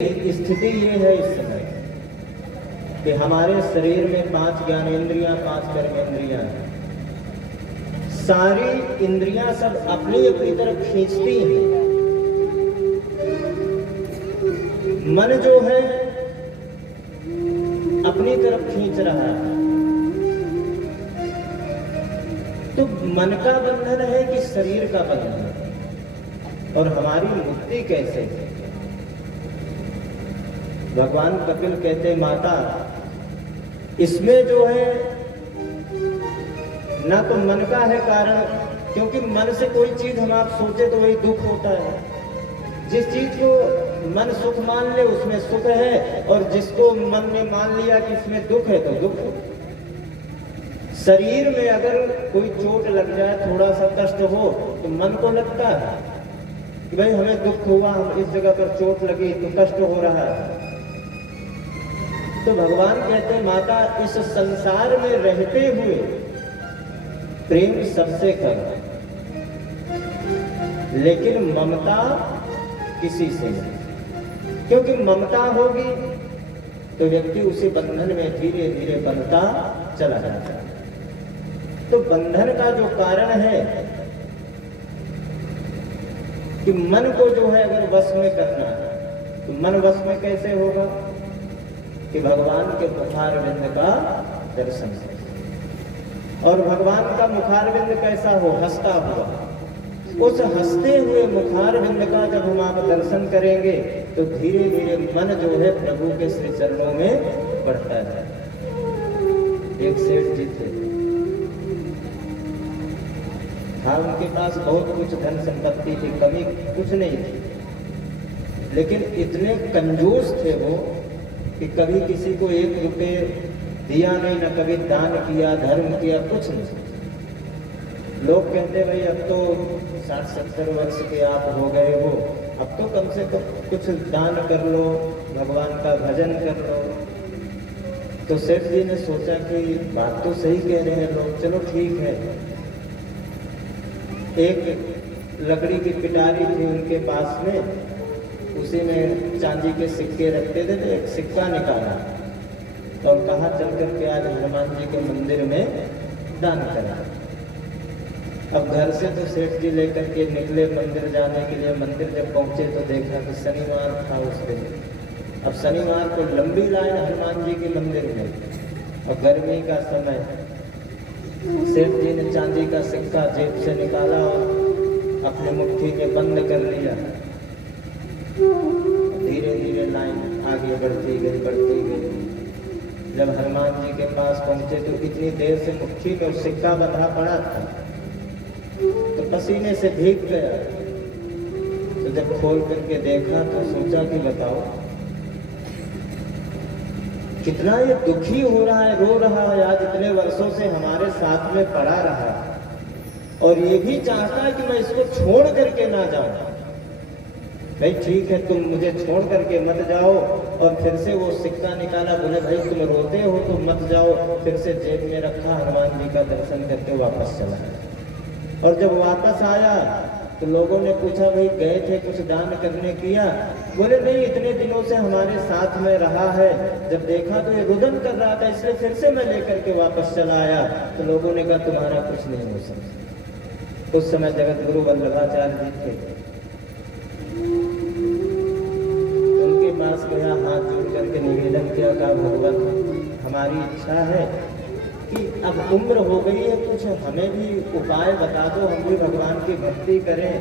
स्थिति ये है इस समय कि हमारे शरीर में 5 ज्ञानेंद्रियां, 5 कर्मेंद्रियां हैं। सारी इंद्रियां सब अपनी अपनी तरफ खींचती हैं। मन जो है अपनी तरफ खींच रहा है। तो मन का बंधन है कि शरीर का बंधन है? और हमारी मुक्ति कैसे है? भगवान कपिल कहते माता, इसमें जो है ना तो मन का है कारण, क्योंकि मन से कोई चीज हम आप सोचे तो वही दुख होता है। जिस चीज को मन सुख मान ले उसमें सुख है, और जिसको मन ने मान लिया कि इसमें दुख है तो दुख है। शरीर में अगर कोई चोट लग जाए, थोड़ा सा कष्ट हो तो मन को लगता है कि भाई हमें दुख हुआ, हम इस जगह पर चोट लगी तो कष्ट हो रहा है। तो भगवान कहते हैं माता, इस संसार में रहते हुए प्रेम सबसे करो, लेकिन ममता किसी से नहीं। क्योंकि ममता होगी तो व्यक्ति उसी बंधन में धीरे धीरे बनता चला जाता है। तो बंधन का जो कारण है कि मन को जो है अगर वश में करना है, तो मन वश में कैसे होगा? कि भगवान के मुखारविंद का दर्शन से। और भगवान का मुखारविंद कैसा हो? हंसता हुआ। उस हंसते हुए मुखारविंद का जब हम आप दर्शन करेंगे तो धीरे धीरे मन जो है प्रभु के श्री चरणों में बढ़ता है। एक सेठ जी थे, था उनके पास बहुत कुछ धन संपत्ति थी, कमी कुछ नहीं थी, लेकिन इतने कंजूस थे वो कि कभी किसी को 1 रुपये दिया नहीं, न कभी दान किया, धर्म किया, कुछ नहीं। लोग कहते भाई अब तो 60-70 वर्ष के आप हो गए हो, अब तो कम से कम कुछ दान कर लो, भगवान का भजन कर लो। तो सेठ जी ने सोचा कि बात तो सही कह रहे हैं लोग, चलो ठीक है। एक लकड़ी की पिटारी थी उनके पास में, उसी में चांदी के सिक्के रखते थे। तो एक सिक्का निकाला और कहा चल करके आज हनुमान जी के मंदिर में दान करा। अब घर से तो सेठ जी लेकर के निकले मंदिर जाने के लिए। मंदिर जब पहुंचे तो देखा कि शनिवार था उस दिन। अब शनिवार को लंबी लाइन हनुमान जी के मंदिर में, और गर्मी का समय। सेठ जी ने चांदी का सिक्का जेब से निकाला और अपने मुट्ठी में बंद कर लिया। धीरे धीरे लाइन आगे बढ़ती गई। जब हनुमान जी के पास पहुंचे तो इतनी देर से मुट्ठी में सिक्का बंधा पड़ा था, तो पसीने से भीग गया। तो जब खोल करके देखा तो सोचा कि बताओ कितना ये दुखी हो रहा है, रो रहा है। आज इतने वर्षों से हमारे साथ में पड़ा रहा और ये भी चाहता है कि मैं इसको छोड़ करके ना जाऊं। भाई ठीक है, तुम मुझे छोड़ करके मत जाओ। और फिर से वो सिक्का निकाला, बोले भाई तुम रोते हो तो मत जाओ। फिर से जेब में रखा, हनुमान जी का दर्शन करके वापस चला। और जब वापस आया तो लोगों ने पूछा भाई गए थे, कुछ दान करने किया? बोले नहीं, इतने दिनों से हमारे साथ में रहा है, जब देखा तो ये रुदन कर रहा था, इसलिए फिर से मैं लेकर के वापस चला आया। तो लोगों ने कहा तुम्हारा कुछ नहीं हो सकता। उस समय जगत गुरु वल्लभाचार्य जी थे, पास गया, हाथ जोड़ करके निवेदन किया, कहा भगवान हमारी इच्छा है कि अब उम्र हो गई है, कुछ हमें भी उपाय बता दो, हम भी भगवान की भक्ति करें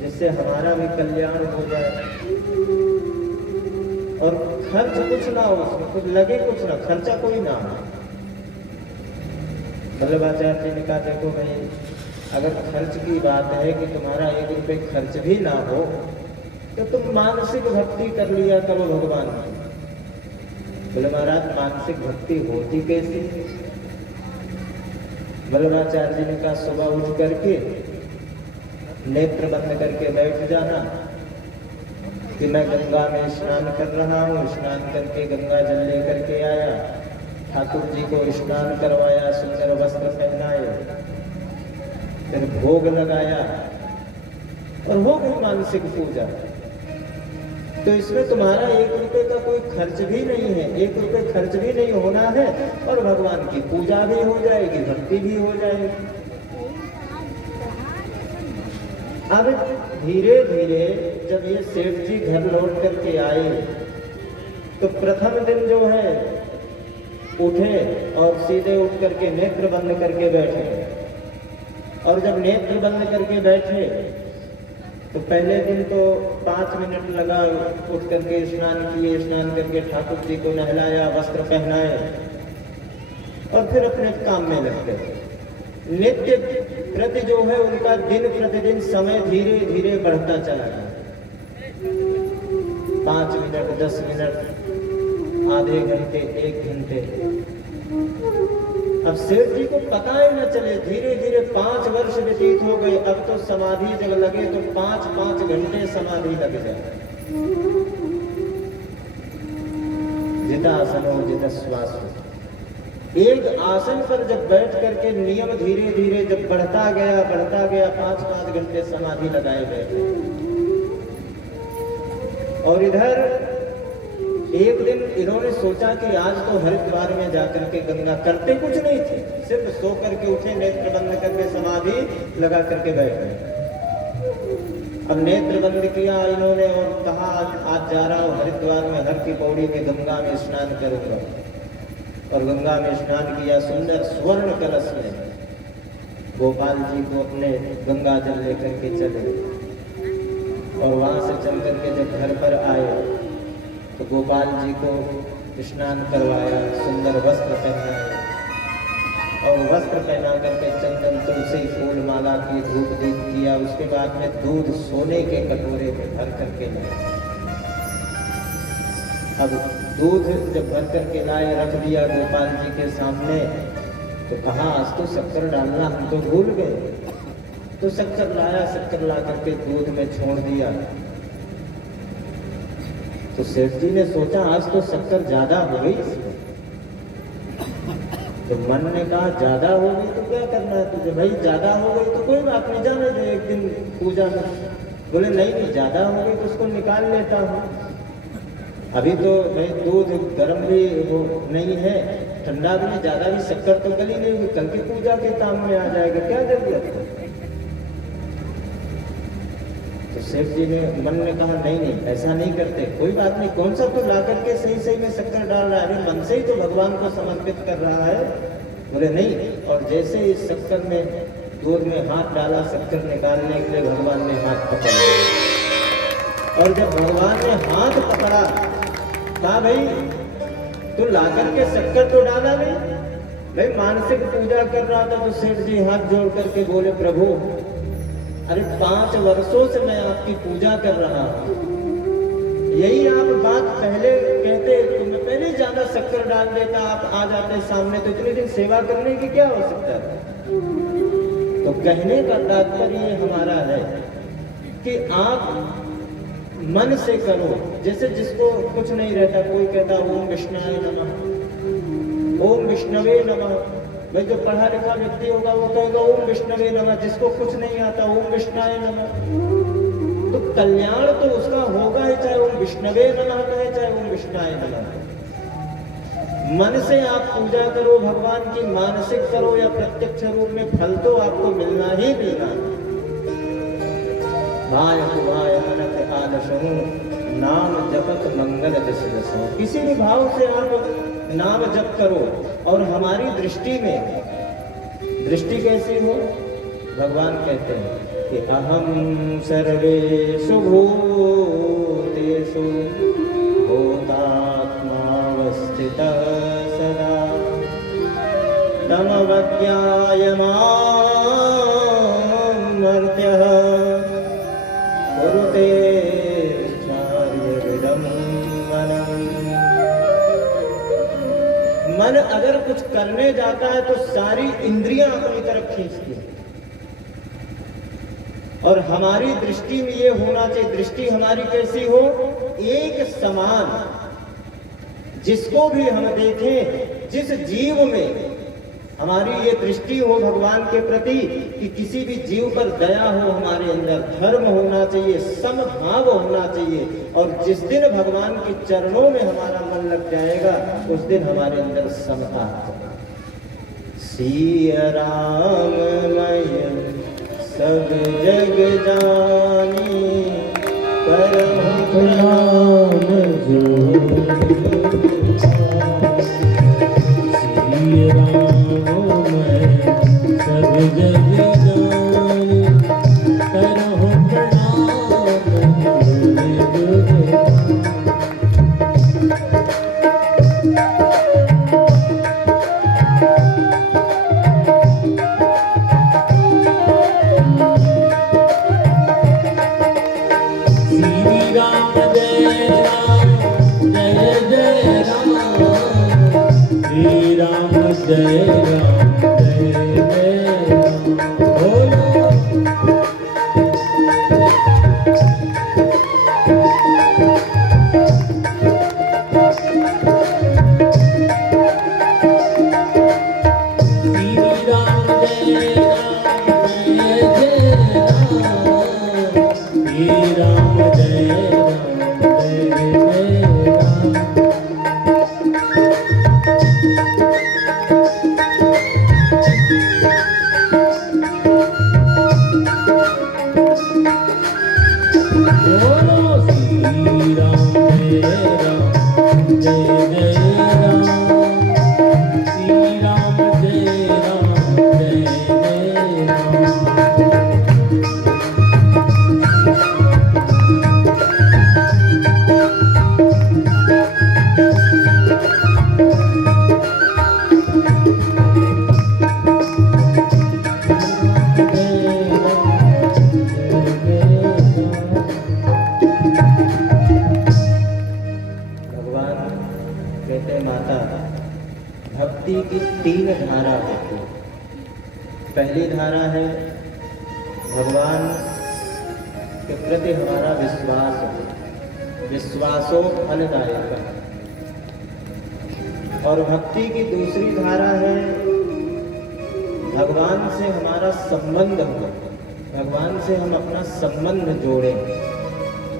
जिससे हमारा भी कल्याण हो जाए। और खर्च कुछ ना हो, उसमें कुछ लगे कुछ ना, खर्चा कोई ना हो। वल्लभाचार्य जी ने कहा देखो भाई, अगर खर्च की बात है कि तुम्हारा 1 रुपये खर्च भी ना हो तो तुम मानसिक भक्ति कर लिया करो भगवान की। बोले महाराज मानसिक भक्ति होती कैसी? वल्लभाचार्य जी ने कहा सुबह उठ करके नेत्र बंद करके बैठ जाना कि मैं गंगा में स्नान कर रहा हूँ। स्नान करके गंगा जल लेकर के आया, ठाकुर जी को स्नान करवाया, सुंदर वस्त्र पहनाए, फिर भोग लगाया और हो गई मानसिक पूजा। तो इसमें तुम्हारा 1 रुपए का कोई खर्च भी नहीं है, 1 रुपए खर्च भी नहीं होना है, और भगवान की पूजा भी हो जाएगी, भक्ति भी हो जाएगी। अब धीरे धीरे जब ये सेठ जी घर लौट करके आए तो प्रथम दिन जो है उठे और सीधे उठ करके नेत्र बंद करके बैठे, और जब नेत्र बंद करके बैठे तो पहले दिन तो 5 मिनट लगा, उठ करके स्नान किए, स्नान करके ठाकुर जी को नहलाया, वस्त्र पहनाए और फिर अपने काम में लग गए। नित्य प्रति जो है उनका दिन प्रतिदिन समय धीरे धीरे बढ़ता चला गया। 5 मिनट, 10 मिनट, आधे घंटे, 1 घंटे। अब सेठ जी को पता ही न चले, धीरे धीरे 5 वर्ष व्यतीत हो गए। अब तो समाधि जब लगे तो 5-5 घंटे समाधि लग जाए। जिता आसन हो, जिता श्वास हो, एक आसन पर जब बैठ करके नियम धीरे धीरे जब बढ़ता गया 5-5 घंटे समाधि लगाए गए। और इधर एक दिन इन्होंने सोचा कि आज तो हरिद्वार में जाकर के गंगा, करते कुछ नहीं थे, सिर्फ सो करके उठे, नेत्र बंद करके समाधि लगा करके बैठ गए। अब नेत्र बंद किया इन्होंने और कहा आज जा रहा हूं हरिद्वार में, हर की पौड़ी में गंगा में स्नान करूंगा। और गंगा में स्नान किया, सुंदर स्वर्ण कलश में गोपाल जी को अपने गंगा जल लेकर के चले। और वहां से चल करके जब घर पर आए तो गोपाल जी को स्नान करवाया, सुंदर वस्त्र पहनाए, और वस्त्र पहना करके चंदन, तुलसी, फूल माला की, धूप दीप किया। उसके बाद में दूध सोने के कटोरे में भर करके लाए। अब दूध जब भर करके लाए, रख दिया गोपाल जी के सामने, तो कहा आज तो शक्कर डालना हम तो भूल गए। तो शक्कर लाया, शक्कर ला करके दूध में छोड़ दिया। तो सेठ जी ने सोचा आज तो शक्कर ज्यादा हो गई इसमें। तो मन ने कहा ज्यादा हो गई तो क्या करना है तुझे, भाई ज्यादा हो गई तो कोई बात नहीं, जाने दे एक दिन पूजा में। बोले नहीं ज्यादा हो गई तो उसको निकाल लेता हूँ, अभी तो भाई दूध गर्म भी वो नहीं है, ठंडा भी नहीं, ज्यादा भी शक्कर तो गली नहीं हुई, कल की पूजा के काम में आ जाएगा, क्या जरूरत है। तो सेठ जी ने मन ने कहा नहीं ऐसा नहीं करते, कोई बात नहीं, कौन सा तो ला करके सही में शक्कर डाल रहा है, मन से ही तो भगवान को समर्पित कर रहा है। बोले नहीं। और जैसे इस शक्कर में, दूध में हाथ डाला शक्कर निकालने के लिए, भगवान ने हाथ पकड़ लिया। और जब भगवान ने हाथ पकड़ा, कहा भाई तू ला करके शक्कर तो डाला नहीं। भाई मानसिक पूजा कर रहा था। तो सेठ जी हाथ जोड़ करके बोले प्रभु, अरे 5 वर्षों से मैं आपकी पूजा कर रहा हूँ, यही आप बात पहले कहते तो मैं पहले ही ज्यादा शक्कर डाल देता, आप आ जाते सामने, तो इतने दिन सेवा करने की क्या आवश्यकता है। तो कहने का तात्पर्य हमारा है कि आप मन से करो। जैसे जिसको कुछ नहीं रहता, कोई कहता ओम विष्णुवे नमः, ओम विष्णवे नमः। भाई जो पढ़ा लिखा व्यक्ति होगा वो कहेगा ओम विष्णवे नमः, जिसको कुछ नहीं आता ओम विष्णुवे नमः। तो कल्याण तो उसका होगा ही, चाहे ओम विष्णवे नमः कहे, चाहे ओम विष्णुवे नमः। मन से आप पूजा करो भगवान की, मानसिक करो या प्रत्यक्ष रूप में, फल तो आपको मिलना ही मिलना। नाम जपत मंगल दशरसों, किसी भी भाव से आप नाम जप करो। और हमारी दृष्टि में, दृष्टि कैसी हो, भगवान कहते हैं कि अहम सर्वेषु भूतेषु भूतात्मावस्थितः सदा तमवज्ञाय मां मर्त्यः कुरुते चार्यविदं मनम्। मन अगर कुछ करने जाता है तो सारी इंद्रियां अपनी तरफ खींचती है। और हमारी दृष्टि में ये होना चाहिए, दृष्टि हमारी कैसी हो, एक समान। जिसको भी हम देखें, जिस जीव में हमारी ये दृष्टि हो भगवान के प्रति कि किसी भी जीव पर दया हो, हमारे अंदर धर्म होना चाहिए, समभाव होना चाहिए। और जिस दिन भगवान के चरणों में हमारा मन लग जाएगा उस दिन हमारे अंदर समता आ जाएगी। सिया राम मैं सब जग जानी करहु प्रणाम सब जग जानी करहु जय राम जय जय राम बोलो। भक्ति की तीन धारा होती है। पहली धारा है भगवान के प्रति हमारा विश्वास हो, विश्वासो फलदायक। और भक्ति की दूसरी धारा है भगवान से हमारा संबंध हो, भगवान से हम अपना संबंध जोड़ें।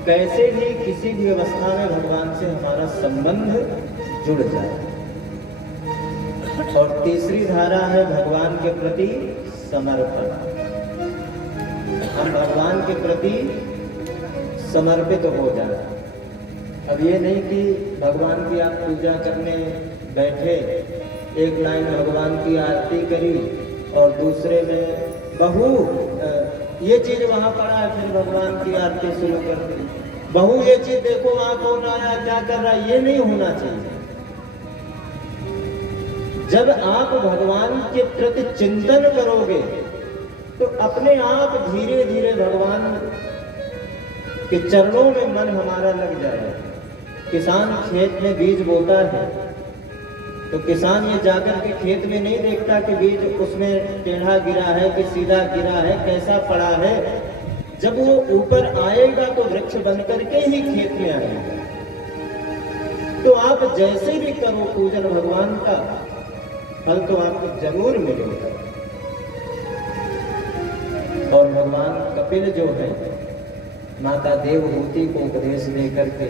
कैसे भी किसी भी अवस्था में भगवान से हमारा संबंध जुड़ जाए। और तीसरी धारा है भगवान के प्रति समर्पण। हम भगवान के प्रति समर्पित हो जाए। अब ये नहीं कि भगवान की आप पूजा करने बैठे, एक लाइन भगवान की आरती करी और दूसरे में बहू ये चीज वहां पड़ा है, फिर भगवान की आरती शुरू कर दी। बहू ये चीज देखो वहां कौन आया, क्या कर रहा है, ये नहीं होना चाहिए। जब आप भगवान के प्रति चिंतन करोगे तो अपने आप धीरे धीरे भगवान के चरणों में मन हमारा लग जाएगा। किसान खेत में बीज बोता है तो किसान ये जाकर के खेत में नहीं देखता कि बीज उसमें टेढ़ा गिरा है कि सीधा गिरा है, कैसा पड़ा है। जब वो ऊपर आएगा तो वृक्ष बनकर के ही खेत में आएगा। तो आप जैसे भी करो पूजन भगवान का, फल तो आपको जरूर मिलेगा। और भगवान कपिल जो है माता देवहूति को उपदेश दे करके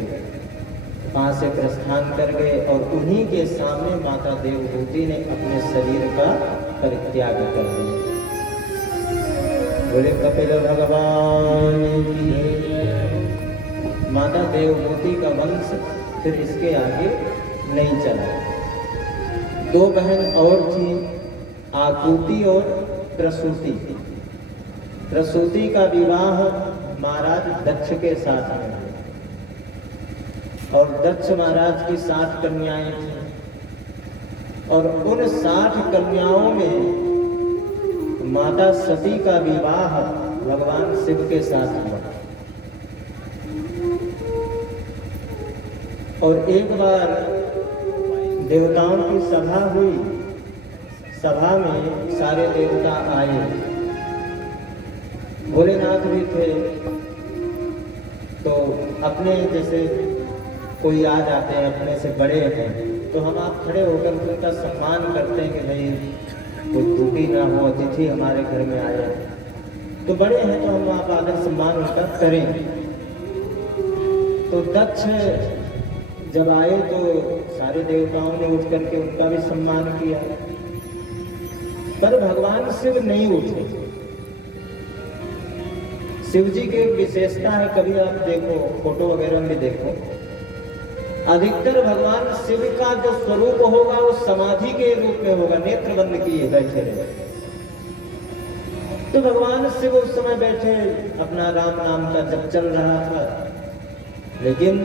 वहां से प्रस्थान कर गए और उन्हीं के सामने माता देवहूति ने अपने शरीर का परित्याग कर दिया। बोले कपिल भगवान की। माता देवहूति का वंश फिर इसके आगे नहीं चला। दो बहन और थी, आकुति और प्रसूति। प्रसूति का विवाह महाराज दक्ष के साथ में और दक्ष महाराज की 7 कन्याएं थीं और उन 60 कन्याओं में माता सती का विवाह भगवान शिव के साथ हुआ। और एक बार देवताओं की सभा हुई, सभा में सारे देवता आए, भोलेनाथ भी थे। तो अपने जैसे कोई आ जाते हैं, अपने से बड़े हैं, तो हम आप खड़े होकर उनका सम्मान करते हैं कि भाई कोई त्रुटि ना हो, अतिथि हमारे घर में आए तो बड़े हैं तो हम आप आदर सम्मान उनका करें। तो दक्ष जब आए तो सारे देवताओं ने उठ करके उनका भी सम्मान किया, पर भगवान शिव नहीं उठे। शिव जी की एक विशेषता है, कभी आप देखो फोटो वगैरह में देखो, अधिकतर भगवान शिव का जो स्वरूप होगा वो समाधि के रूप में होगा, नेत्र बंद किए बैठे रहे। तो भगवान शिव उस समय बैठे अपना राम नाम का जप चल रहा था। लेकिन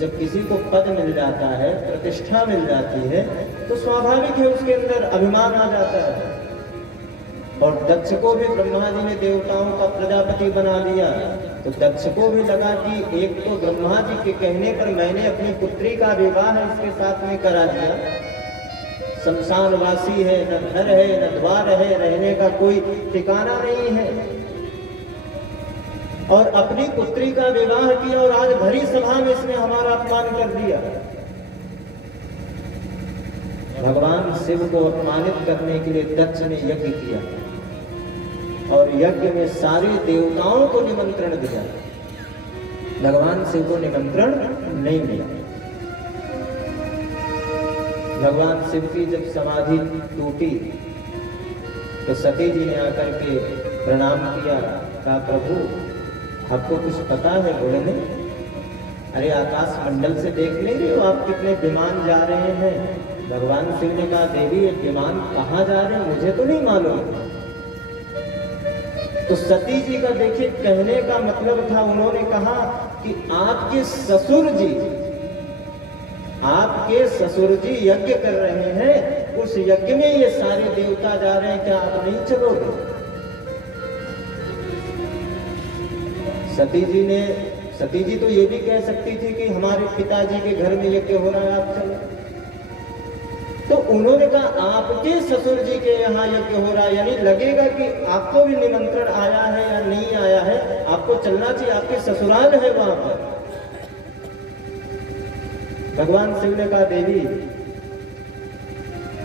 जब किसी को पद मिल जाता है, प्रतिष्ठा मिल जाती है, तो स्वाभाविक है उसके अंदर अभिमान आ जाता है। और दक्ष को भी ब्रह्मा जी ने देवताओं का प्रजापति बना दिया, तो दक्ष को भी लगा कि एक तो ब्रह्मा जी के कहने पर मैंने अपनी पुत्री का विवाह इसके साथ में करा दिया, शमशानवासी है, न घर है न द्वार है, रहने का कोई ठिकाना नहीं है, और अपनी पुत्री का विवाह किया और आज भरी सभा में इसने हमारा अपमान कर दिया। भगवान शिव को अपमानित करने के लिए दक्ष ने यज्ञ किया और यज्ञ में सारे देवताओं को निमंत्रण दिया, भगवान शिव को निमंत्रण नहीं मिला। भगवान शिव की जब समाधि टूटी तो सती जी ने आकर के प्रणाम किया, कहा प्रभु आपको कुछ पता है? बोले नहीं। अरे आकाश मंडल से देख नहीं रहे हो आप कितने विमान जा रहे हैं? भगवान शिव ने कहा देवी ये विमान कहाँ जा रहे हैं मुझे तो नहीं मालूम। तो सती जी का देखिए कहने का मतलब था, उन्होंने कहा कि आपके ससुर जी यज्ञ कर रहे हैं, उस यज्ञ में ये सारे देवता जा रहे हैं, क्या आप नहीं चलोगे? सती जी तो ये भी कह सकती थी कि हमारे पिताजी के घर में यज्ञ हो रहा है, आप चलो। तो उन्होंने कहा आपके ससुर जी के यहाँ यज्ञ हो रहा है, यानी लगेगा कि आपको भी निमंत्रण आया है या नहीं आया है, आपको चलना चाहिए, आपके ससुराल है वहां पर। भगवान शिव ने कहा देवी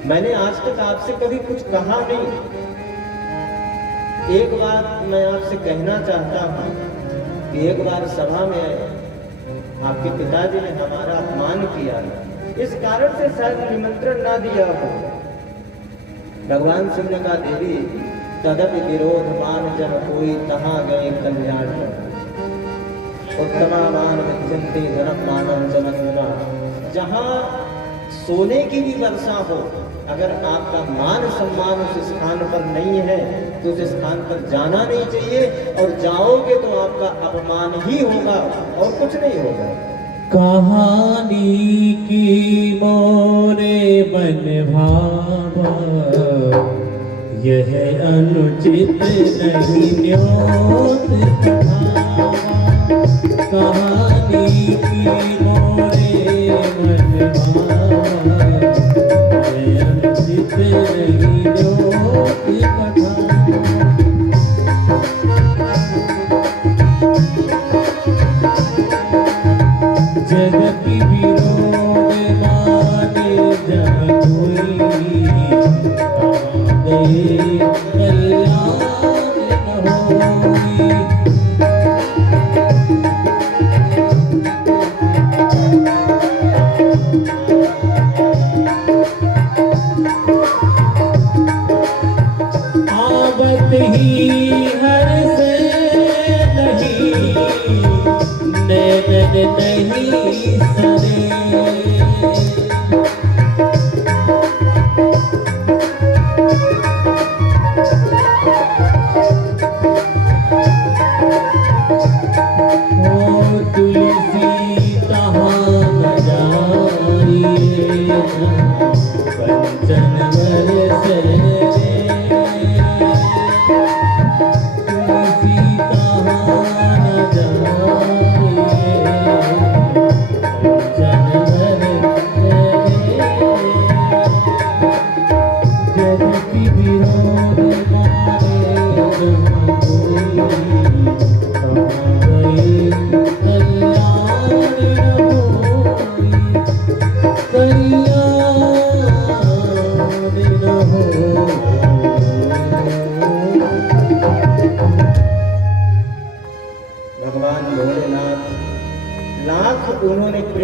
मैंने आज तक आपसे कभी कुछ कहा नहीं, एक बात मैं आपसे कहना चाहता हूं कि एक बार सभा में आपके पिताजी ने हमारा अपमान किया, इस कारण से शायद निमंत्रण ना दिया हो। भगवान शिव ने कहा देवी तदपि विरोध मान जब कोई तहां गए कल्याण, उत्तमा मान विद्यन्ते धर्म मानव जमन्वा। जहां सोने की भी वर्षा हो, अगर आपका मान सम्मान उस स्थान पर नहीं है तो उस स्थान पर जाना नहीं चाहिए, और जाओगे तो आपका अपमान ही होगा और कुछ नहीं होगा। कहानी की मोरे बन भावा, यह अनुचित नहीं न्योत भावा। कहानी की मोरे बन भावा, यह अनुचित नहीं न्योत भावा। जग की विरोध माने जब कोई, गए कल्याण न होई।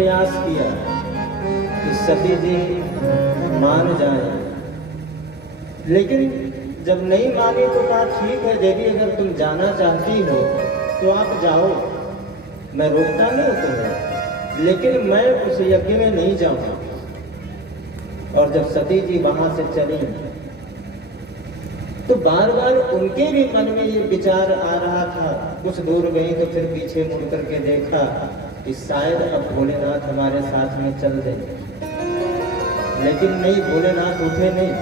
प्रयास किया कि सती जी मान जाए, लेकिन जब नहीं मानी तो कहा ठीक है देवी, अगर तुम जाना चाहती हो तो आप जाओ, मैं रोकता नहीं तुम्हें, लेकिन मैं उस यज्ञ में नहीं जाऊंगा। और जब सती जी वहां से चली तो बार बार उनके भी मन में ये विचार आ रहा था। कुछ दूर गई तो फिर पीछे मुड़ करके देखा कि शायद अब भोलेनाथ हमारे साथ में चल दे, लेकिन नहीं, भोलेनाथ उठे नहीं।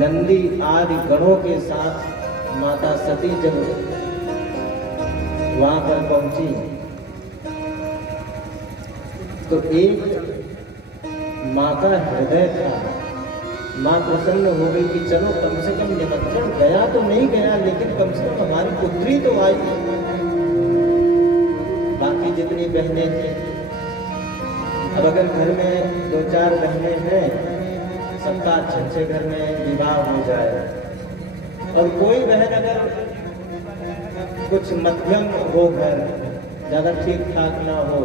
नंदी आदि गणों के साथ माता सती जब वहां पर पहुंची तो एक माँ का हृदय था। माँ प्रसन्न हो गई कि चलो कम से कम निमंत्रण गया तो नहीं गया, लेकिन कम से कम हमारी पुत्री तो आई। बाकी जितनी बहनें थी, अब अगर घर में 2-4 बहनें हैं, सबका अच्छे घर में विवाह हो जाए, और कोई बहन अगर कुछ मध्यम हो, घर ज्यादा ठीक ठाक ना हो,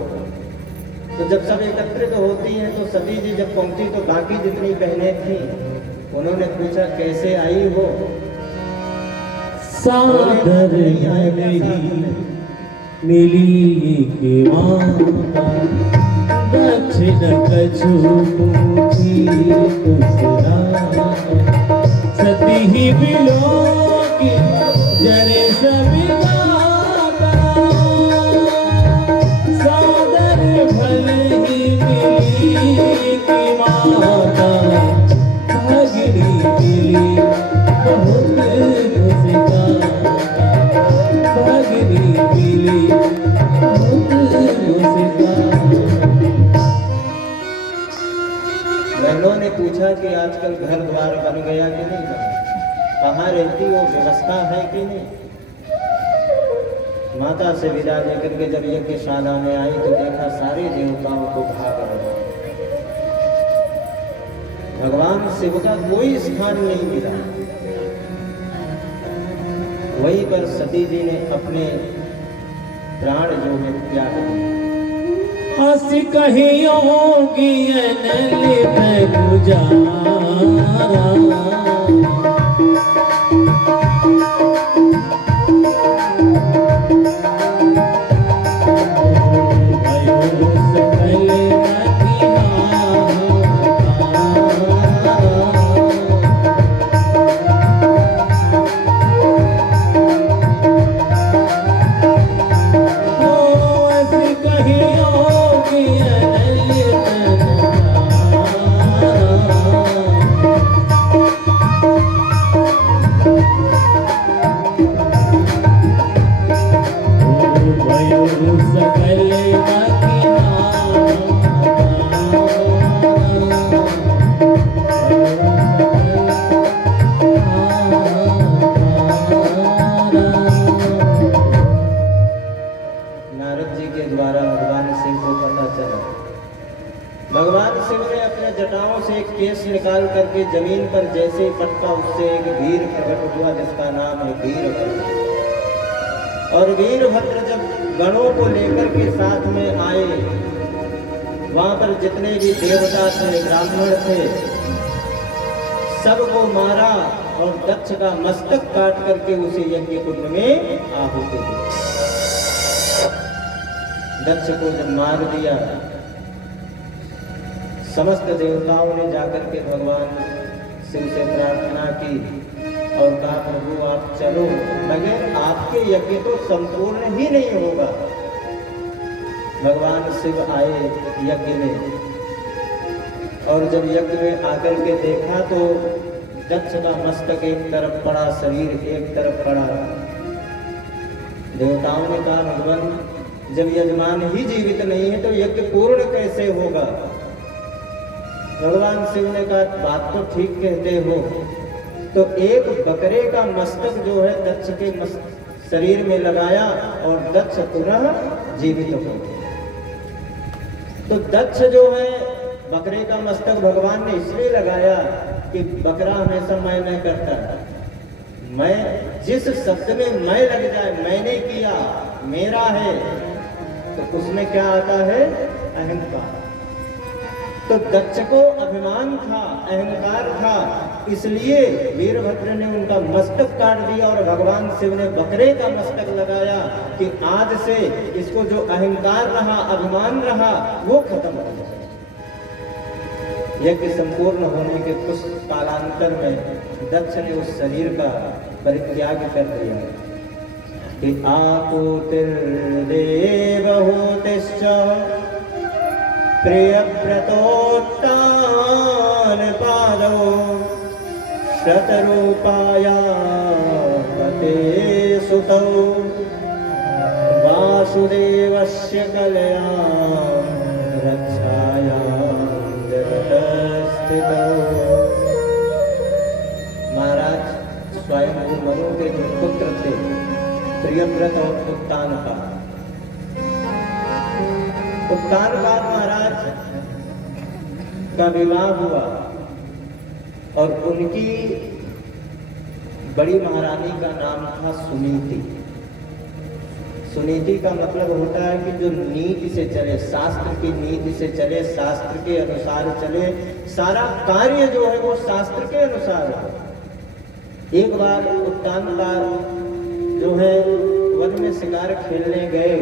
तो जब सब एकत्रित होती हैं तो सती जी जब पहुंची तो बाकी जितनी बहनें थी उन्होंने पूछा कैसे आई हो। सादर नहीं मिली के माता, दक्षिण कछु पूछी दूसरा, सती ही बिलो की जरे सविता, सादर भले ही मिली की माता, भागिनी मिली बहुत खुशिता, भागिनी मिली बहुत खुशिता। बहनों ने पूछा कि आजकल घर द्वार बन गया कि नहीं बना, कहाँ रहती हो, व्यवस्था है कि नहीं। माता से विदा लेकर के जब यज्ञशाला में आई तो देखा सारे देवताओं को भाग रहे, भगवान शिव का कोई स्थान नहीं मिला। वहीं पर सती जी ने अपने प्राण जो है त्याग दिए। हंस कहियों की अनल में गुजारा, नारद जी के द्वारा भगवान शिव को पता चला। भगवान शिव ने अपने जटाओं से एक केस निकाल करके जमीन पर जैसे ही पटका, उससे एक वीर प्रकट हुआ जिसका नाम है वीरभद्र। और वीरभद्र जब गणों को लेकर के साथ में आए, वहां पर जितने भी देवता थे, ब्राह्मण थे, सबको मारा और दक्ष का मस्तक काट करके उसे यज्ञ कुंड में आहुति दी। दक्ष को जब मार दिया, समस्त देवताओं ने जाकर के भगवान शिव से प्रार्थना की और कहा प्रभु आप चलो, मगर आपके यज्ञ तो संपूर्ण ही नहीं होगा। भगवान शिव आए यज्ञ में, और जब यज्ञ में आकर के देखा तो दक्ष का मस्तक एक तरफ पड़ा, शरीर एक तरफ पड़ा। देवताओं ने कहा भगवान जब यजमान ही जीवित नहीं है तो यज्ञ पूर्ण कैसे होगा। भगवान शिव ने कहा बात तो ठीक कहते हो, तो एक बकरे का मस्तक जो है दक्ष के शरीर में लगाया और दक्ष पुनः जीवित हो। तो दक्ष जो है बकरे का मस्तक भगवान ने इसलिए लगाया कि बकरा हमेशा मैं नहीं करता, मैं जिस शब्द में मैं लग जाए, मैंने किया, मेरा है, तो उसमें क्या आता है? अहंकार। तो दक्ष को अभिमान था, अहंकार था, इसलिए वीरभद्र ने उनका मस्तक काट दिया और भगवान शिव ने बकरे का मस्तक लगाया कि आज से इसको जो अहंकार रहा, अभिमान रहा, वो खत्म हो जाए। यज्ञ संपूर्ण होने के कुछ कालांतर में दक्ष ने उस शरीर का परित्याग कर दिया कि आपूतिर्देव होतिश्च प्रियव्रतोत्तान पादौ शतरूपाया पते सुतौ वासुदेवस्य कल्यां रक्षायां जगतस्थितौ। महाराज स्वयं मनु के जो पुत्र थे प्रियव्रत और उत्तानपाद, उत्तानपाद महाराज का विवाह हुआ और उनकी बड़ी महारानी का नाम था सुनीति। सुनीति का मतलब होता है कि जो नीति से चले, शास्त्र की नीति से चले, शास्त्र के अनुसार चले, सारा कार्य जो है वो शास्त्र के अनुसार हो। एक बार उत्तानपाद जो है वन में शिकार खेलने गए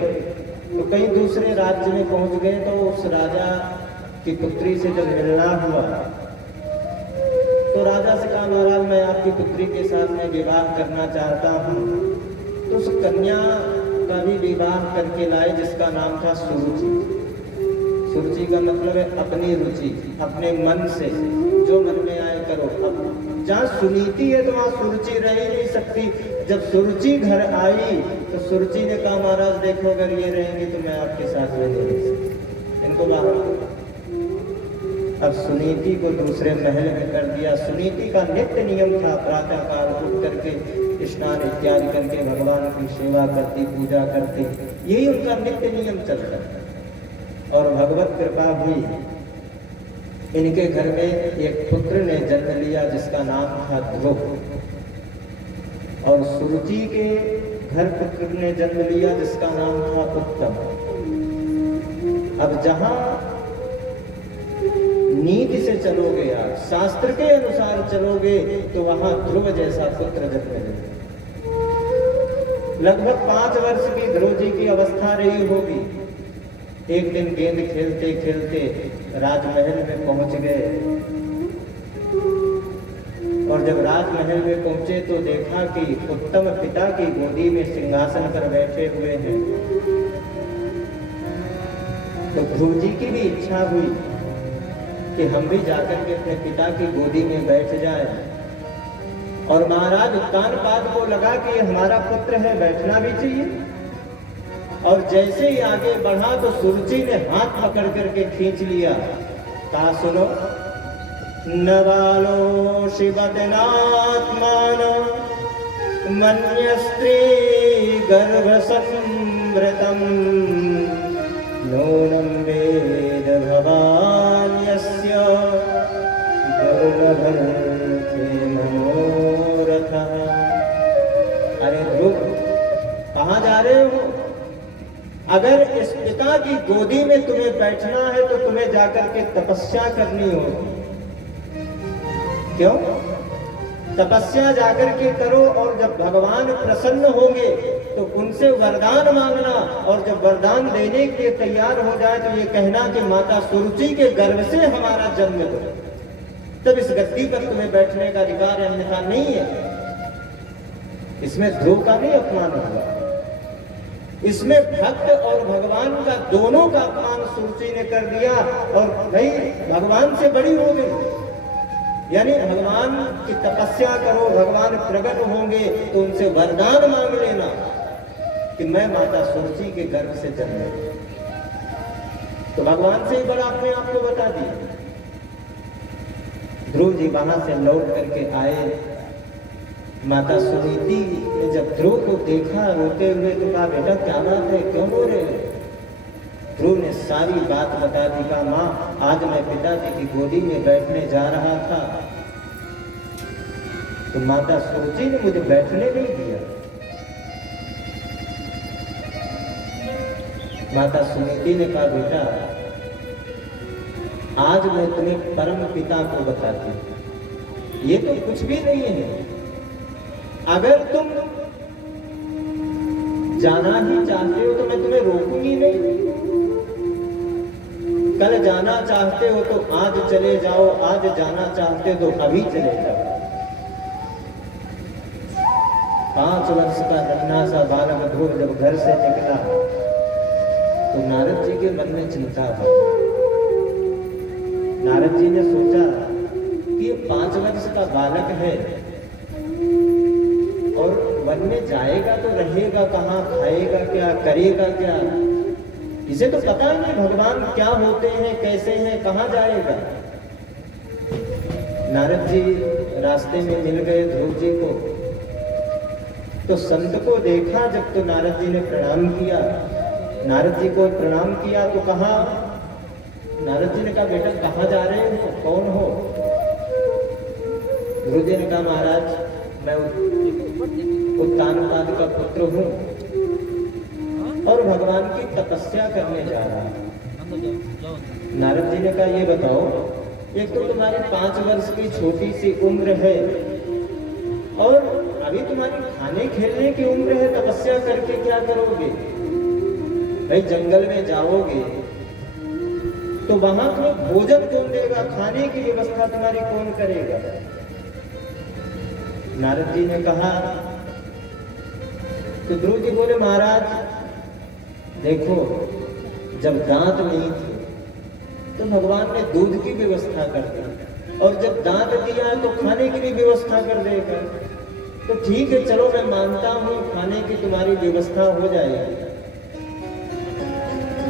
तो कहीं दूसरे राज्य में पहुंच गए, तो उस राजा की पुत्री से जब मिलना हुआ तो राजा से कहा, महाराज मैं आपकी पुत्री के साथ में विवाह करना चाहता हूँ। तो उस कन्या का भी विवाह करके लाए जिसका नाम था सुरुचि। सुरुचि का मतलब है अपनी रुचि, अपने मन से जो मन में आए करो। अब जहाँ सुनीति है तो वहाँ सुरुचि रह ही नहीं सकती। जब सुरुचि घर आई तो सुरुचि ने कहा, महाराज देखो अगर ये रहेंगे तो मैं आपके साथ में नहीं रह सकती, इनको बाहर करो। अब सुनीति को दूसरे महल में कर दिया। सुनीति का नित्य नियम था प्रातः काल उठ करके स्नान इत्यादि करके भगवान की सेवा करती, पूजा करती, यही उनका नित्य नियम चलता। और भगवत कृपा हुई, इनके घर में एक पुत्र ने जन्म लिया जिसका नाम था ध्रुव, और सुरुचि के घर पुत्र ने जन्म लिया जिसका नाम था उत्तम। अब जहां नीति से चलोगे आप, शास्त्र के अनुसार चलोगे तो वहां ध्रुव जैसा पुत्र जन्म लेगा। लगभग 5 वर्ष की ध्रुव जी की अवस्था रही होगी। एक दिन गेंद खेलते खेलते राजमहल में पहुंच गए, और जब राजमहल में पहुंचे तो देखा कि उत्तम पिता की गोदी में सिंहासन पर बैठे हुए हैं। तो ध्रुव जी की भी इच्छा हुई कि हम भी जाकर के अपने पिता की गोदी में बैठ जाए। और महाराज उत्तानपाद को लगा कि ये हमारा पुत्र है, बैठना भी चाहिए। और जैसे ही आगे बढ़ा तो सुरुचि ने हाथ पकड़ करके खींच लिया। कहा, सुनो, न बालो शिवदनात्मान मन्य स्त्री गर्भ संवृतम नूनं वेद भवान्यस्य दुर्लभर्थे मनोरथः। अरे ध्रुव, कहाँ जा रहे हो? अगर इस पिता की गोदी में तुम्हें बैठना है तो तुम्हें जाकर के तपस्या करनी होगी। क्यों? तपस्या जाकर के करो, और जब भगवान प्रसन्न होंगे तो उनसे वरदान मांगना, और जब वरदान देने के लिए तैयार हो जाए तो ये कहना कि माता सुरुचि के गर्भ से हमारा जन्म दो, तब इस गद्दी पर तुम्हें बैठने का अधिकार है, अन्यथा नहीं है। इसमें ध्रुव का नहीं अपमान हुआ, इसमें भक्त और भगवान का दोनों का अपमान सुरुचि ने कर दिया। और नहीं, भगवान से बड़ी हो गई, यानी भगवान की तपस्या करो, भगवान प्रकट होंगे तो उनसे वरदान मांग लेना कि मैं माता सुरुचि के गर्भ से जन्मे। तो भगवान से ही बड़ा अपने आप को बता दिया। ध्रुव जी वहां से लौट करके आए। माता सुनीति ने जब ध्रुव को देखा रोते हुए तो कहा, बेटा क्या बात है, क्यों रो रहे हो? ध्रुव ने सारी बात बता दी। कहा, माँ आज मैं पिताजी की गोदी में बैठने जा रहा था तो माता सुरुचि ने मुझे बैठने नहीं दिया। माता सुनीति ने कहा, बेटा आज मैं तुम्हें परम पिता को बताती हूं, ये तो कुछ भी नहीं है। अगर तुम जाना ही चाहते हो तो मैं तुम्हें रोकूंगी नहीं। कल जाना चाहते हो तो आज चले जाओ, आज जाना चाहते हो तो अभी चले जाओ। 5 वर्ष का नन्हा सा बालक ध्रुव जब घर से निकला तो नारद जी के मन में चिंता हुई। नारद जी ने सोचा कि ये 5 वर्ष का बालक है और वन में जाएगा तो रहेगा कहाँ, खाएगा क्या, करेगा क्या, इसे तो पता नहीं भगवान क्या होते हैं, कैसे हैं, कहाँ जाएगा। नारद जी रास्ते में मिल गए ध्रुव जी को, तो संत को देखा जब तो नारद जी ने प्रणाम किया। नारद जी को प्रणाम किया तो कहा, नारद जी ने कहा, बेटा कहाँ जा रहे हो, कौन हो? ध्रुव जी ने कहा, महाराज मैं उत्तानपाद का पुत्र हूँ और भगवान की तपस्या करने जा रहा हूँ। नारद जी ने कहा, ये बताओ, एक तो तुम्हारी 5 वर्ष की छोटी सी उम्र है और अभी तुम्हारी खाने खेलने की उम्र है, तपस्या करके क्या करोगे? भाई जंगल में जाओगे तो वहां तुम्हें भोजन कौन देगा, खाने की व्यवस्था तुम्हारी कौन करेगा? नारद जी ने कहा, तो ध्रुव जी बोले, महाराज देखो, जब दांत नहीं थे तो भगवान ने दूध की व्यवस्था कर दी और जब दांत दिया तो खाने की भी व्यवस्था कर देगा। तो ठीक है, चलो मैं मानता हूं खाने की तुम्हारी व्यवस्था हो जाएगी,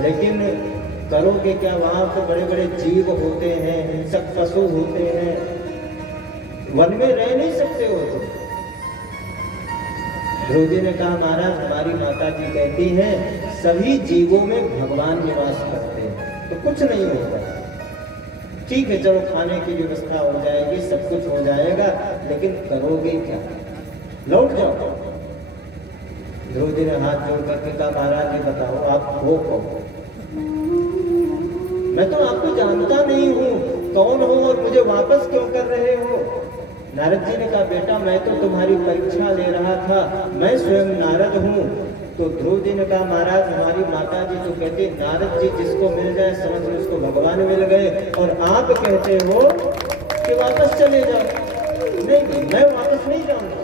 लेकिन करोगे क्या? वहां तो बड़े बड़े जीव होते हैं, हिंसक पशु होते हैं, वन में रह नहीं सकते हो तुम। ध्रुव जी ने कहा, महाराज हमारी माता जी कहती हैं सभी जीवों में भगवान निवास करते हैं, तो कुछ नहीं होगा। ठीक है, चलो खाने की व्यवस्था हो जाएगी, सब कुछ हो जाएगा, लेकिन करोगे क्या? लौट जाओ। ध्रुव जी ने हाथ जोड़ करके कहा, महाराज जी बताओ आप हो कौन? मैं तो आपको जानता नहीं हूँ, कौन हो और मुझे वापस क्यों कर रहे हो? नारद जी ने कहा, बेटा मैं तो तुम्हारी परीक्षा ले रहा था, मैं स्वयं नारद हूँ। तो ध्रुव जी ने कहा, महाराज हमारी माता जी तो कहते नारद जी जिसको मिल जाए समझ लो उसको भगवान मिल गए, और आप कहते हो कि वापस चले जाओ। नहीं, मैं वापस नहीं जाऊंगा।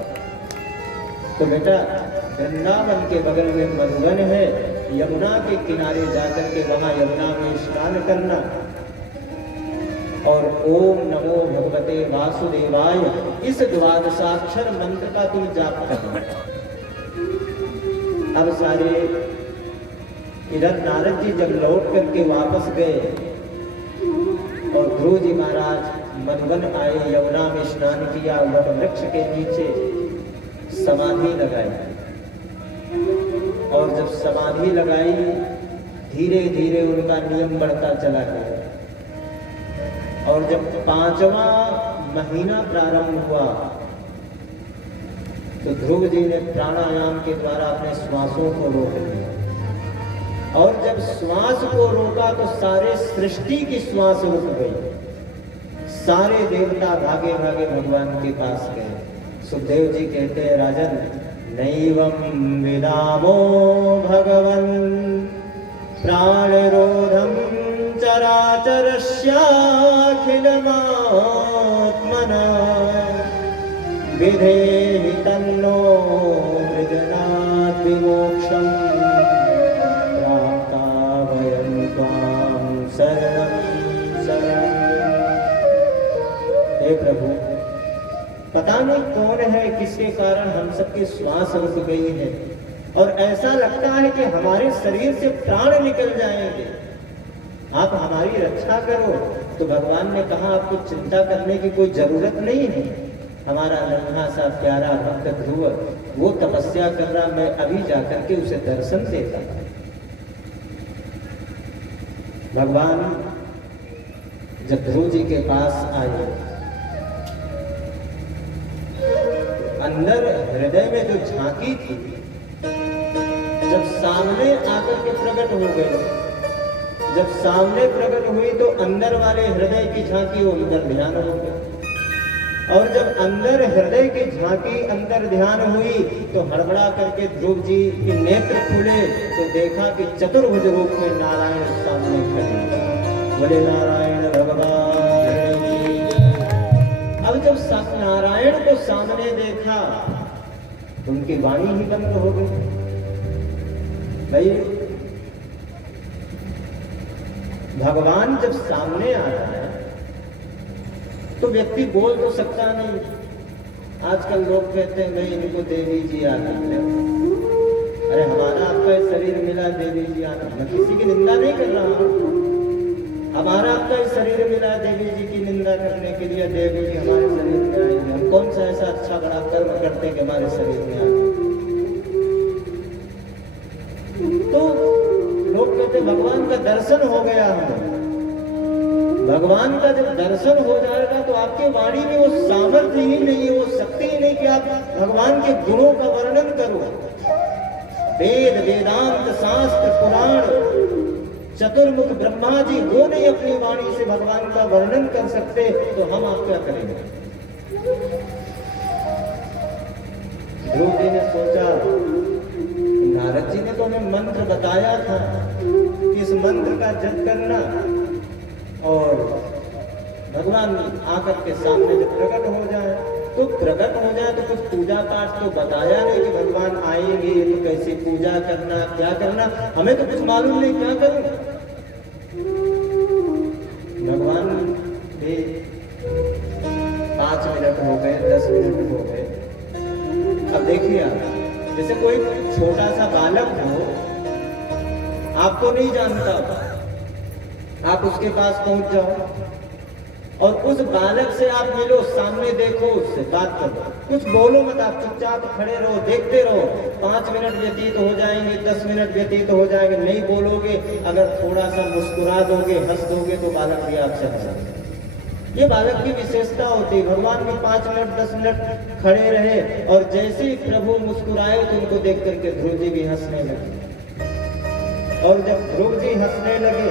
तो बेटा वृंदावन के बगल में मधुबन है, यमुना के किनारे जाकर के वहां यमुना में स्नान करना और ओम नमो भगवते वासुदेवाय इस द्वादशाक्षर मंत्र का तुम जाप करना। अब सारे इधर नारद जी जब लौट करके वापस गए और ध्रुव जी महाराज मधुबन आए, यमुना में स्नान किया, वट वृक्ष के नीचे समाधि लगाई और जब समाधि लगाई धीरे धीरे उनका नियम बढ़ता चला गया और जब 5वां महीना प्रारंभ हुआ तो ध्रुव जी ने प्राणायाम के द्वारा अपने श्वासों को रोक लिया और जब श्वास को रोका तो सारे सृष्टि की श्वास रुक गई। सारे देवता भागे भागे भगवान के पास गए। सुखदेव जी कहते हैं, राजन नैवं विदामो भगवन् प्राणरोधं चराचरस्याखिलमात्मना विधेहि तन्नो मृजनात् विमोक्षं प्राप्ता वयं त्वां शरणं शरणं। हे प्रभु, पता नहीं कौन है किसके कारण हम सबकी श्वास रुक गई है और ऐसा लगता है कि हमारे शरीर से प्राण निकल जाएंगे, आप हमारी रक्षा करो। तो भगवान ने कहा, आपको चिंता करने की कोई जरूरत नहीं है। हमारा नन्हा सा प्यारा भक्त ध्रुव वो तपस्या कर रहा, मैं अभी जाकर के उसे दर्शन देता। भगवान जब ध्रुव जी के पास आए, अंदर हृदय में जो झांकी थी, जब सामने आकर के प्रकट हो गए, जब सामने प्रकट हुई तो अंदर वाले हृदय की झांकी वो अंदर ध्यान हो गया, और जब अंदर हृदय की झांकी अंदर ध्यान हुई तो हड़बड़ा करके ध्रुव जी के नेत्र खुले तो देखा कि चतुर्भुज रूप में नारायण सामने खड़े। बोले नारायण भगवान की। अब जब नारायण को सामने देखा तो उनकी वाणी ही बंद हो गई। भाई भगवान जब सामने आ रहा है तो व्यक्ति बोल तो सकता नहीं। आजकल लोग कहते हैं भाई इनको देवी जी आनंद है, अरे हमारा आपका शरीर मिला देवी जी आनंद, मैं किसी की निंदा नहीं कर रहा हूँ। हमारा आपका शरीर मिला देवी जी की निंदा करने के लिए, देवी जी हमारे शरीर में आएंगे, हम कौन सा ऐसा अच्छा बड़ा कर्म करते हैं कि हमारे शरीर में आएंगे। तो लोग कहते भगवान का दर्शन हो गया हमें। भगवान का जब दर्शन हो जाएगा तो आपके वाणी में वो सामर्थ्य ही नहीं है, वो शक्ति ही नहीं कि आप भगवान के गुणों का वर्णन करो। वेद वेदांत शास्त्र पुराण चतुर्मुख ब्रह्मा जी वो नहीं अपनी वाणी से भगवान का वर्णन कर सकते तो हम आप क्या करेंगे। ध्रुव जी ने सोचा, नारद जी ने तो हमें मंत्र बताया था कि इस मंत्र का जप करना, और भगवान आकर के सामने जब प्रकट हो जाए तो प्रकट हो जाए तो कुछ पूजा पाठ तो बताया नहीं कि भगवान आएंगे तो कैसे पूजा करना क्या करना, हमें तो कुछ मालूम नहीं क्या करूं। भगवान भी 5 मिनट हो गए, 10 मिनट हो गए। अब देखिए आप, जैसे कोई छोटा सा बालक हो, आपको नहीं जानता, आप उसके पास पहुंच जाओ और उस बालक से आप मिलो, सामने देखो, उससे बात करो, कुछ बोलो मत, आप चुपचाप खड़े रहो, देखते रहो। 5 मिनट व्यतीत हो जाएंगे, 10 मिनट व्यतीत हो जाएंगे, नहीं बोलोगे, अगर थोड़ा सा मुस्कुरा दोगे, हंस दोगे तो बालक भी आपसे हंसेगा। ये बालक की विशेषता होती है। भगवान भी 5 मिनट 10 मिनट खड़े रहे और जैसे ही प्रभु मुस्कुराए तो उनको देख करके ध्रुव जी भी हंसने लगे, और जब ध्रुव जी हंसने लगे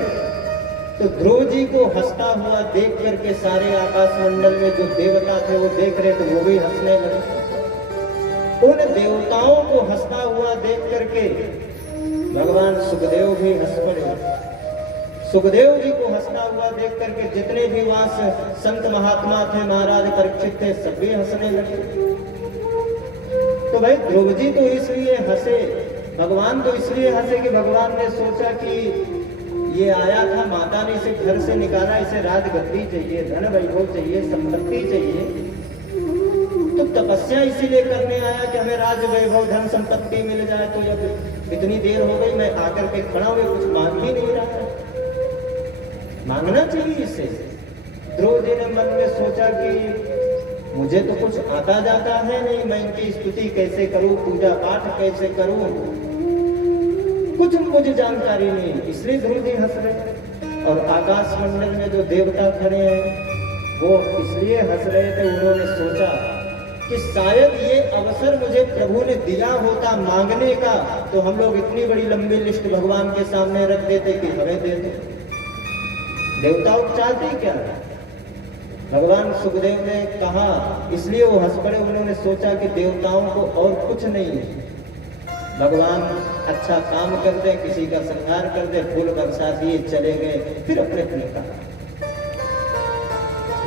तो ध्रुव जी को हंसता हुआ देख करके सारे आकाश मंडल में जो देवता थे वो देख रहे थे, वो भी हंसने लगे। उन देवताओं को हंसता हुआ देख करके भगवान सुखदेव भी हंस पड़े। सुखदेव जी को हंसता हुआ देख करके जितने भी वहां संत महात्मा थे, महाराज परीक्षित थे, सब भी हंसने लगे। तो भाई ध्रुव जी तो इसलिए हंसे, भगवान तो इसलिए हंसे कि भगवान ने सोचा कि ये आया था, माता ने इसे घर से निकाला, इसे राजगद्दी चाहिए, धन वैभव चाहिए, संपत्ति चाहिए, तो तपस्या इसीलिए करने आया कि हमें राज वैभव धन संपत्ति मिल जाए। तो जब इतनी देर हो गई, मैं आकर के खड़ा हुए, कुछ मांग ही नहीं रहा है, मांगना चाहिए इसे। ध्रुव जी ने मन में सोचा कि मुझे तो कुछ आता जाता है नहीं, मैं इनकी स्तुति कैसे करूं, पूजा पाठ कैसे करूं, कुछ मुझे जानकारी नहीं, इसलिए ध्रुव जी हंस रहे। और आकाश मंडल में जो देवता खड़े हैं वो इसलिए हंस रहे थे, उन्होंने सोचा कि शायद ये अवसर मुझे प्रभु ने दिया होता मांगने का तो हम लोग इतनी बड़ी लंबी लिस्ट भगवान के सामने रख देते कि हमें दे दे। देवता चाहते क्या? भगवान सुखदेव ने कहा, इसलिए वो हंस पड़े। उन्होंने सोचा कि देवताओं को और कुछ नहीं है, भगवान अच्छा काम कर दे, किसी का संहार कर दे, फूल बरसा दिए, चले गए, फिर अपने अपने काम।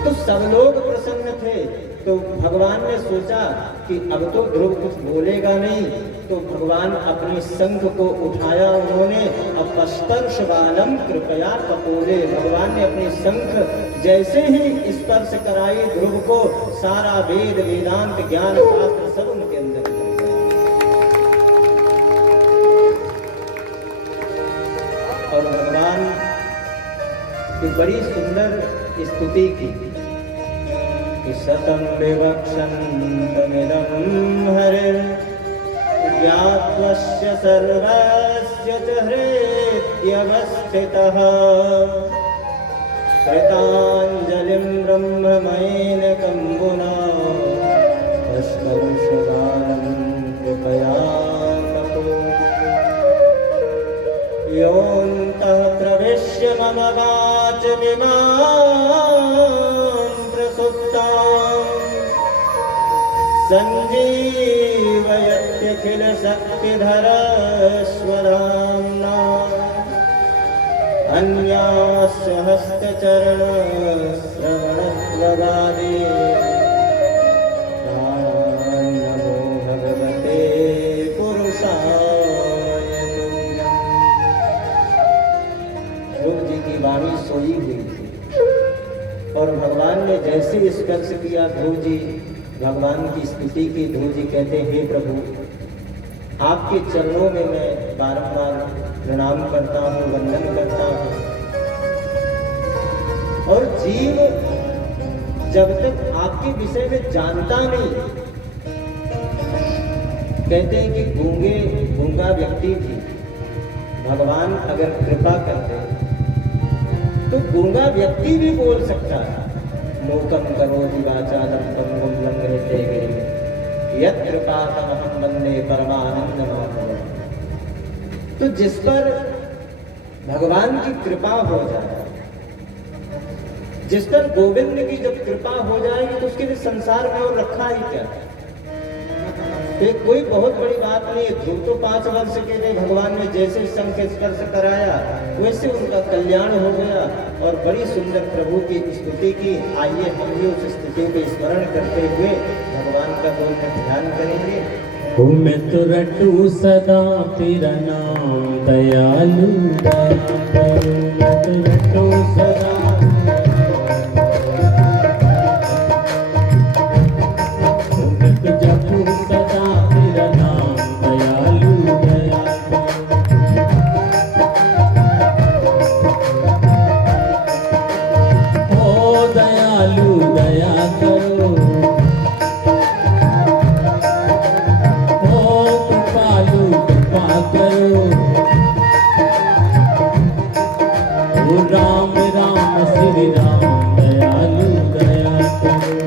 तो सब लोग प्रसन्न थे। तो भगवान ने सोचा कि अब तो ध्रुव कुछ बोलेगा नहीं, तो भगवान अपनी शंख को उठाया उन्होंने, अपस्पर्श बालम कृपया कपोले। भगवान ने अपनी शंख जैसे ही स्पर्श कराई ध्रुव को, सारा वेद वेदांत ज्ञान शास्त्र सब उनके अंदर। और भगवान की बड़ी सुंदर स्तुति की, शतं विवक्षन्तमिदं हरिर् ज्ञात्वस्य सर्वस्य च हृद्यवस्थितः कृताञ्जलिं ब्रह्ममयेन कम्बुना स्पर्शबालं कृपया कपोले। योऽन्तः प्रविश्य मम वाचमिमां प्रसुप्ताम् सञ्जीवयत्यखिलशक्तिधरस्वधाम्ना अन्यास्य हस्तचरणश्रवणत्वगादि नमो भगवते पुरुषाय तुभ्यम्। ध्रुव जी की वाणी सोई हुई थी और भगवान ने जैसे स्पर्श किया, ध्रुव जी भगवान की स्तुति की। ध्रुव जी कहते हैं, हे प्रभु, आपके चरणों में मैं बारंबार प्रणाम करता हूँ, वंदन करता हूँ। और जीव जब तक आपके विषय में जानता नहीं, कहते हैं कि गूंगा व्यक्ति भी भगवान अगर कृपा करते तो गूंगा व्यक्ति भी बोल सकता है। मूकं करोति वाचालं पंगुं लंघयते गिरिं यत्कृपातमहं वन्दे परमानन्दमाधवम्। तो जिस पर भगवान की कृपा हो जाए, जिस पर गोविंद की जब कृपा हो जाएगी तो उसके लिए संसार में और रखा ही क्या। तो कोई बहुत बड़ी बात नहीं है। ध्रुव तो 5 वर्ष के लिए भगवान ने जैसे शंख स्पर्श कराया वैसे उनका कल्याण हो गया और बड़ी सुंदर प्रभु की स्तुति की। आइए हम भी उस स्तुति को स्मरण करते हुए भगवान का बोल ध्यान करेंगे। मैं तो रटू सदा तेरा नाम दयालु दयालु, मैं तो रटू सदा राम राम श्री राम दयालु दया करो।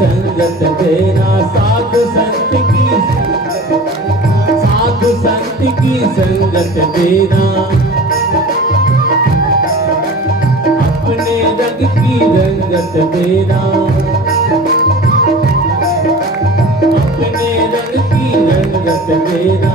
संगत देना साधु संत की संगत देना, अपने रंग की रंगत देना, अपने रंग की रंगत देना।